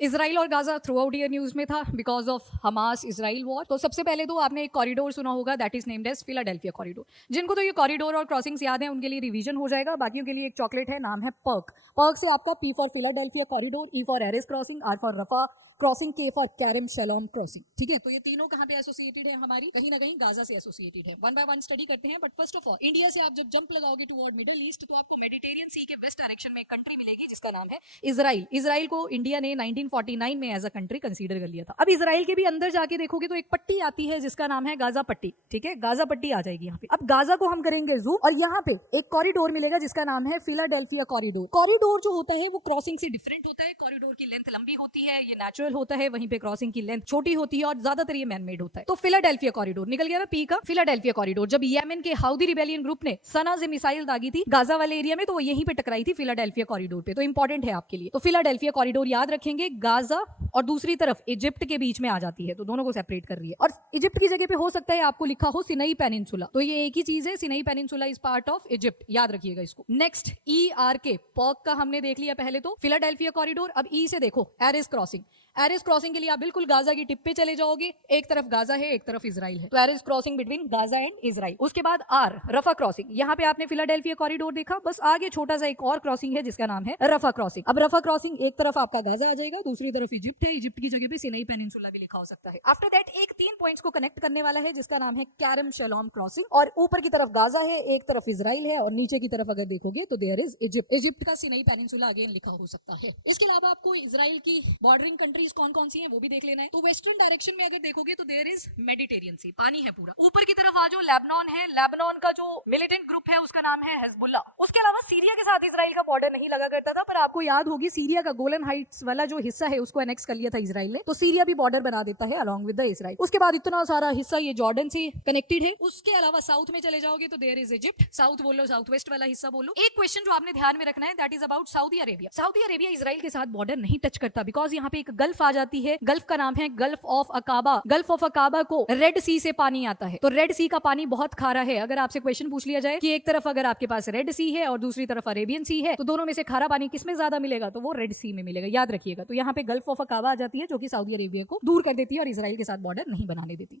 Israel और Gaza throughout year news में था because of Hamas Israel war. तो सबसे पहले तो आपने एक कॉरिडोर सुना होगा that is named as Philadelphia corridor. जिनको तो ये कॉरिडोर और क्रॉसिंग्स याद है उनके लिए रिवीजन हो जाएगा। बाकियों के लिए एक चॉकलेट है, नाम है पर्क। पर्क से आपका P for Philadelphia corridor, E for Erez crossing, R for Rafah crossing, K for Kerem Shalom crossing. ठीक है, तो ये तीनों कहाँ पे एसोसिएटेड है? हमारी कहीं ना कहीं गाजा से एसोसिएटेड है। वन बाय वन स्टडी करते हैं। But first of all India से आप जब जंप लगाओगे टुवर्ड मिडिल ईस्ट तो आपको मेडिटेरियन सी के वेस्ट डायरेक्शन में एक कंट्री मिलेगी जिसका नाम है इसराइल। इसराइल को इंडिया ने 1949 में एज अ कंट्री कंसीडर कर लिया था। अब इसराइल के भी अंदर जाके देखोगे तो एक पट्टी आती है जिसका नाम है गाजा पट्टी। ठीक है, गाजा पट्टी आ जाएगी यहाँ पे। अब गाजा को हम करेंगे जूम और यहाँ पे एक कॉरिडोर मिलेगा जिसका नाम है फिलाडेल्फिया कॉरिडोर। कॉरिडोर जो होता है वो क्रॉसिंग से डिफरेंट होता है। कॉरिडोर की लेंथ लंबी होती है, ये नेचुरल होता है, वहीं पे क्रॉसिंग की लेंथ छोटी होती है और ज्यादातर ये मैनमेड होता है। तो फिलाडेल्फिया कॉरिडोर निकल गया ना पी का। फिलाडेल्फिया कॉरिडोर जब येमेन के हाउदी रिबेलियन ग्रुप ने सना से मिसाइल दागी थी गाजा वाले एरिया में तो वो यहीं पे टकराई थी फिलाडेल्फिया कॉरिडोर पे। तो इंपॉर्टेंट है आपके लिए। तो फिलाडेल्फिया कॉरिडोर याद रखेंगे। गाजा और दूसरी तरफ इजिप्ट के बीच में आ जाती है, तो दोनों को सेपरेट कर रही है। और इजिप्ट की जगह पे हो सकता है आपको लिखा हो सिनाई पेनिनसुला, तो ये एक ही चीज है। Sinai peninsula is part of Egypt, याद रखिएगा इसको। नेक्स्ट ई आर के पर्क का हमने देख लिया पहले तो फिलाडेल्फिया कॉरिडोर। अब ई से देखो एरिस क्रॉसिंग। एरिस क्रॉसिंग के लिए आप बिल्कुल गाजा की टिप पे चले जाओगे। एक तरफ गाजा है, एक तरफ इजराइल है, तो Erez crossing between Gaza and Israel. उसके बाद आर रफा क्रॉसिंग। यहाँ पे आपने फिलाडेल्फिया कॉरिडोर देखा, बस आगे छोटा सा एक और क्रॉसिंग है जिसका नाम है रफा क्रॉसिंग। अब रफा क्रॉसिंग एक तरफ आपका गाजा आ जाएगा, दूसरी तरफ इजिप्ट है। इजिप्ट की जगह पे सिनाई पेनिनसुला भी लिखा हो सकता है। आफ्टर दैट एक 3 पॉइंट्स को कनेक्ट करने वाला है जिसका नाम है कैरम शेलोम क्रॉसिंग। और ऊपर की तरफ गाजा है, एक तरफ इजराइल है और नीचे की तरफ अगर देखोगे तो देयर इज इजिप्ट। इजिप्ट का सिनाई पेनिनसुला अगेन लिखा हो सकता है। इसके अलावा आपको इजराइल की बॉर्डरिंग कंट्रीज कौन कौन सी हैं वो भी देख लेना है। तो वेस्टर्न डायरेक्शन में अगर देखोगे तो देयर इज मेडिटेरियन सी, पानी है पूरा। ऊपर की तरफ आ जाओ, लेबनान है। लेबनान का जो मिलिटेंट ग्रुप है उसका नाम है हिजबुल्लाह। उसके अलावा सीरिया के साथ इजराइल का बॉर्डर नहीं लगा करता था, पर आपको याद होगी सीरिया का गोलन हाइट्स वाला जो हिस्सा है उसको एनेक्स कर लिया था इजराइल ने, तो सीरिया भी बॉर्डर बना देता है अलॉन्ग विद द इजराइल। उसके बाद इतना सारा हिस्सा ये जॉर्डन से कनेक्टेड है। उसके अलावा साउथ में चले जाओगे तो देयर इज इजिप्ट। साउथ बोलो, साउथ वेस्ट वाला हिस्सा बोलो। एक क्वेश्चन जो आपने ध्यान में रखना है that is about Saudi Arabia. Saudi Arabia Israel के साथ बॉर्डर नहीं टच करता बिकॉज यहाँ पे एक गल्फ आ जाती है। गल्फ का नाम है gulf of Aqaba. Gulf of Aqaba को रेड सी से पानी आता है, तो रेड सी का पानी बहुत खारा है। अगर आपसे क्वेश्चन पूछ लिया जाए कि एक तरफ अगर आपके पास रेड सी है और दूसरी तरफ अरेबियन सी है तो दोनों में से खारा पानी किसमें ज्यादा मिलेगा? तो वो रेड सी में मिलेगा, याद रखिएगा। तो यहाँ पे गल्फ ऑफ अकाबा आ जाती है जो कि सऊदी अरेबिया को दूर कर देती है और इजराइल के साथ बॉर्डर नहीं बनाने देती।